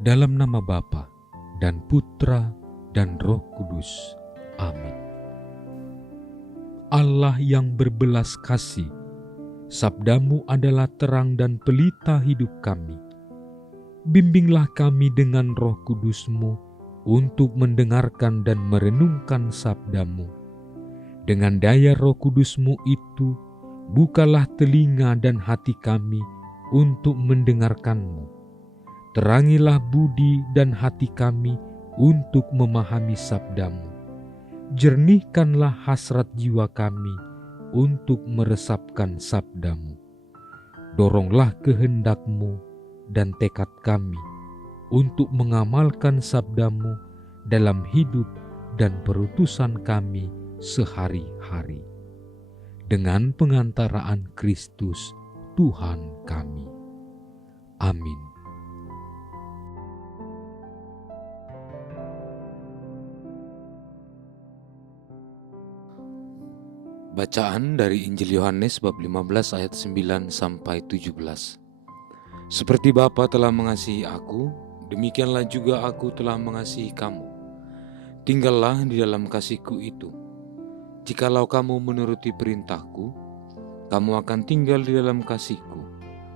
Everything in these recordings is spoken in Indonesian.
Dalam nama Bapa dan Putra dan Roh Kudus. Amin. Allah yang berbelas kasih, sabda-Mu adalah terang dan pelita hidup kami. Bimbinglah kami dengan Roh Kudus-Mu untuk mendengarkan dan merenungkan sabda-Mu. Dengan daya Roh Kudus-Mu itu, bukalah telinga dan hati kami untuk mendengarkan-Mu. Terangilah budi dan hati kami untuk memahami sabda-Mu. Jernihkanlah hasrat jiwa kami untuk meresapkan sabda-Mu. Doronglah kehendak-Mu dan tekad kami untuk mengamalkan sabda-Mu dalam hidup dan perutusan kami sehari-hari. Dengan pengantaraan Kristus Tuhan kami. Amin. Bacaan dari Injil Yohanes bab 15 ayat 9 sampai 17. Seperti Bapa telah mengasihi aku, demikianlah juga aku telah mengasihi kamu. Tinggallah di dalam kasih-Ku itu. Jikalau kamu menuruti perintah-Ku, kamu akan tinggal di dalam kasih-Ku,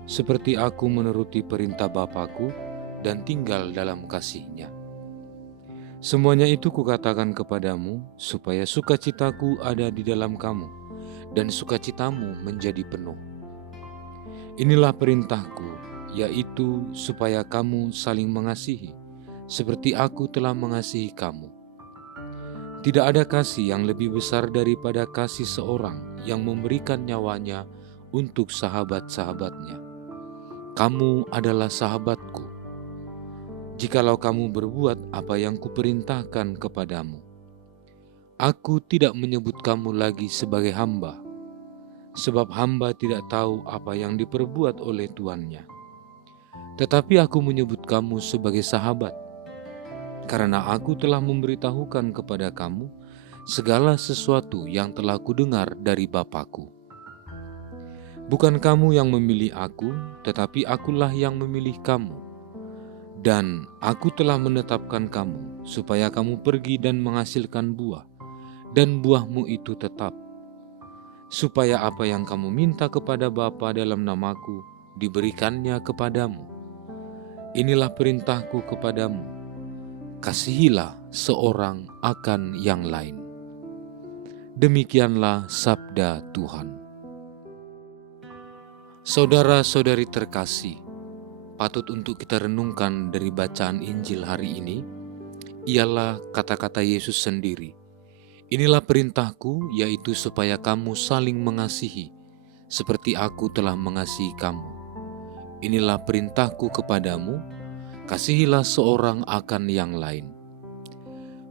seperti aku menuruti perintah Bapa-Ku dan tinggal dalam kasih-Nya. Semuanya itu kukatakan kepadamu, supaya sukacitaku ada di dalam kamu, dan sukacitamu menjadi penuh. Inilah perintahku, yaitu supaya kamu saling mengasihi, seperti aku telah mengasihi kamu. Tidak ada kasih yang lebih besar daripada kasih seorang yang memberikan nyawanya untuk sahabat-sahabatnya. Kamu adalah sahabatku, jikalau kamu berbuat apa yang kuperintahkan kepadamu. Aku tidak menyebut kamu lagi sebagai hamba, sebab hamba tidak tahu apa yang diperbuat oleh tuannya. Tetapi aku menyebut kamu sebagai sahabat, karena aku telah memberitahukan kepada kamu segala sesuatu yang telah kudengar dari Bapa-Ku. Bukan kamu yang memilih aku, tetapi akulah yang memilih kamu. Dan aku telah menetapkan kamu, supaya kamu pergi dan menghasilkan buah, dan buahmu itu tetap. Supaya apa yang kamu minta kepada Bapa dalam namaku, diberikannya kepadamu. Inilah perintahku kepadamu, kasihilah seorang akan yang lain. Demikianlah sabda Tuhan. Saudara-saudari terkasih, patut untuk kita renungkan dari bacaan Injil hari ini ialah kata-kata Yesus sendiri. Inilah perintahku, yaitu supaya kamu saling mengasihi, seperti aku telah mengasihi kamu. Inilah perintahku kepadamu, kasihilah seorang akan yang lain.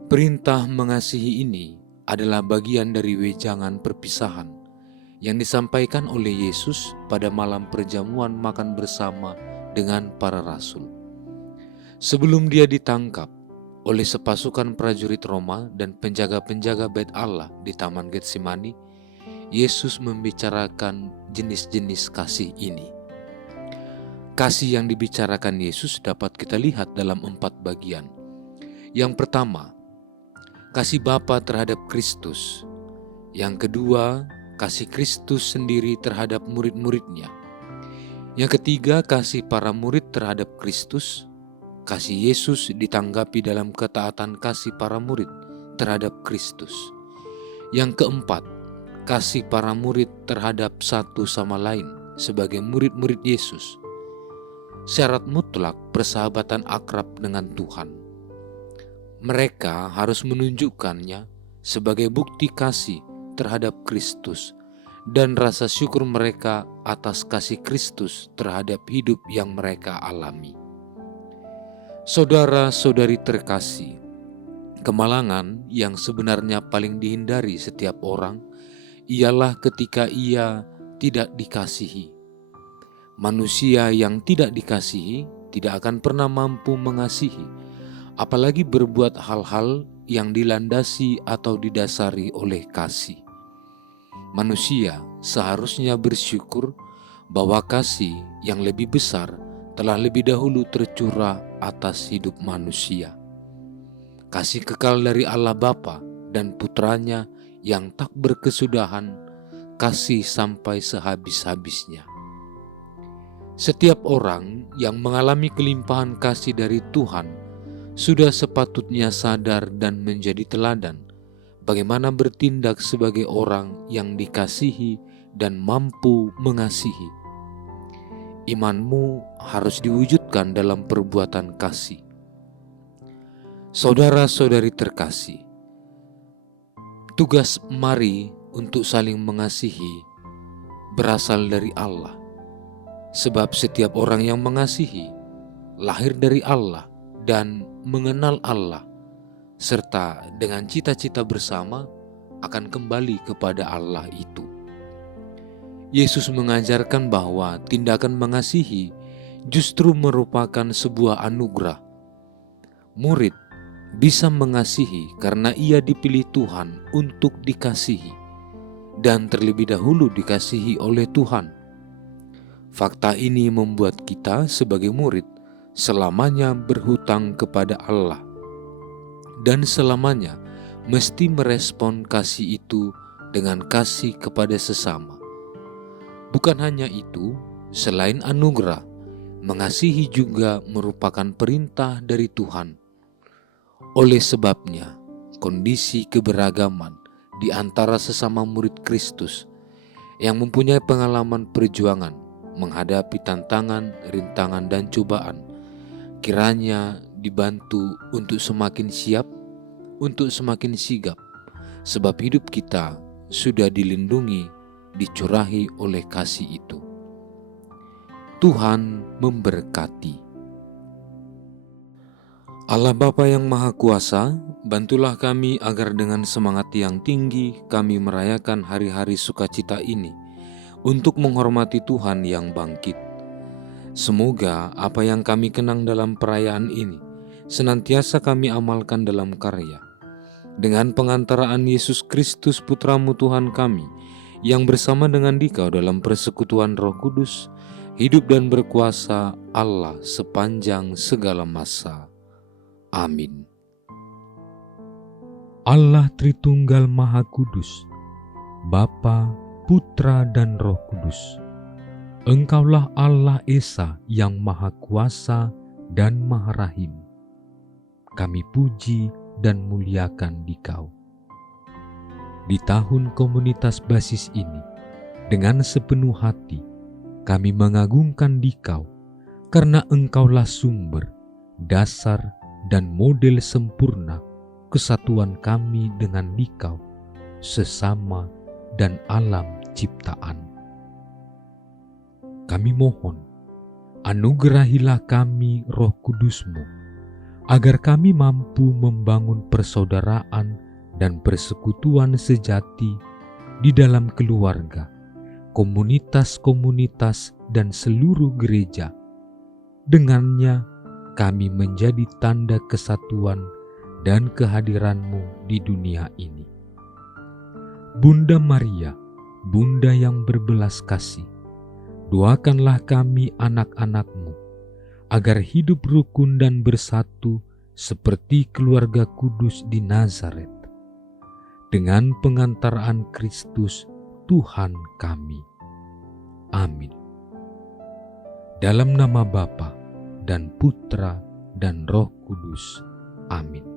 Perintah mengasihi ini adalah bagian dari wejangan perpisahan yang disampaikan oleh Yesus pada malam perjamuan makan bersama dengan para rasul. Sebelum dia ditangkap oleh sepasukan prajurit Roma dan penjaga-penjaga Bait Allah di Taman Getsemani, Yesus membicarakan jenis-jenis kasih ini. Kasih yang dibicarakan Yesus dapat kita lihat dalam 4 bagian. Yang pertama, kasih Bapa terhadap Kristus. Yang kedua, kasih Kristus sendiri terhadap murid-muridnya. Yang ketiga, kasih para murid terhadap Kristus. Kasih Yesus ditanggapi dalam ketaatan kasih para murid terhadap Kristus. Yang keempat, kasih para murid terhadap satu sama lain sebagai murid-murid Yesus. Syarat mutlak persahabatan akrab dengan Tuhan. Mereka harus menunjukkannya sebagai bukti kasih terhadap Kristus dan rasa syukur mereka atas kasih Kristus terhadap hidup yang mereka alami. Saudara-saudari terkasih, kemalangan yang sebenarnya paling dihindari setiap orang ialah ketika ia tidak dikasihi. Manusia yang tidak dikasihi tidak akan pernah mampu mengasihi, apalagi berbuat hal-hal yang dilandasi atau didasari oleh kasih. Manusia seharusnya bersyukur bahwa kasih yang lebih besar telah lebih dahulu tercurah atas hidup manusia. Kasih kekal dari Allah Bapa dan Putranya yang tak berkesudahan, kasih sampai sehabis-habisnya. Setiap orang yang mengalami kelimpahan kasih dari Tuhan sudah sepatutnya sadar dan menjadi teladan bagaimana bertindak sebagai orang yang dikasihi dan mampu mengasihi. Imanmu harus diwujudkan dalam perbuatan kasih. Saudara-saudari terkasih, tugas mari untuk saling mengasihi berasal dari Allah. Sebab setiap orang yang mengasihi lahir dari Allah dan mengenal Allah, serta dengan cita-cita bersama akan kembali kepada Allah itu. Yesus mengajarkan bahwa tindakan mengasihi justru merupakan sebuah anugerah. Murid bisa mengasihi karena ia dipilih Tuhan untuk dikasihi dan terlebih dahulu dikasihi oleh Tuhan. Fakta ini membuat kita sebagai murid selamanya berhutang kepada Allah dan selamanya mesti merespon kasih itu dengan kasih kepada sesama. Bukan hanya itu, selain anugerah, mengasihi juga merupakan perintah dari Tuhan. Oleh sebabnya, kondisi keberagaman di antara sesama murid Kristus yang mempunyai pengalaman perjuangan menghadapi tantangan, rintangan, dan cobaan, kiranya dibantu untuk semakin siap, untuk semakin sigap, sebab hidup kita sudah dilindungi, dicurahi oleh kasih itu. Tuhan memberkati. Allah Bapa yang Maha Kuasa, bantulah kami agar dengan semangat yang tinggi kami merayakan hari-hari sukacita ini untuk menghormati Tuhan yang bangkit. Semoga apa yang kami kenang dalam perayaan ini senantiasa kami amalkan dalam karya. Dengan pengantaraan Yesus Kristus Putramu Tuhan kami, yang bersama dengan Dikau dalam persekutuan Roh Kudus, hidup dan berkuasa Allah sepanjang segala masa. Amin. Allah Tritunggal Maha Kudus, Bapa, Putra, dan Roh Kudus. Engkaulah Allah Esa yang Maha Kuasa dan Maha Rahim. Kami puji dan muliakan Dikau. Di tahun komunitas basis ini, dengan sepenuh hati, kami mengagungkan Dikau, karena Engkaulah sumber, dasar, dan model sempurna kesatuan kami dengan Dikau, sesama dan alam ciptaan. Kami mohon, anugerahilah kami Roh Kudus-Mu, agar kami mampu membangun persaudaraan dan persekutuan sejati di dalam keluarga, komunitas-komunitas, dan seluruh gereja. Dengannya, kami menjadi tanda kesatuan dan kehadiran-Mu di dunia ini. Bunda Maria, Bunda yang berbelas kasih, doakanlah kami anak-anak-Mu, agar hidup rukun dan bersatu seperti keluarga kudus di Nazaret, dengan pengantaraan Kristus Tuhan kami. Amin. Dalam nama Bapa dan Putra dan Roh Kudus. Amin.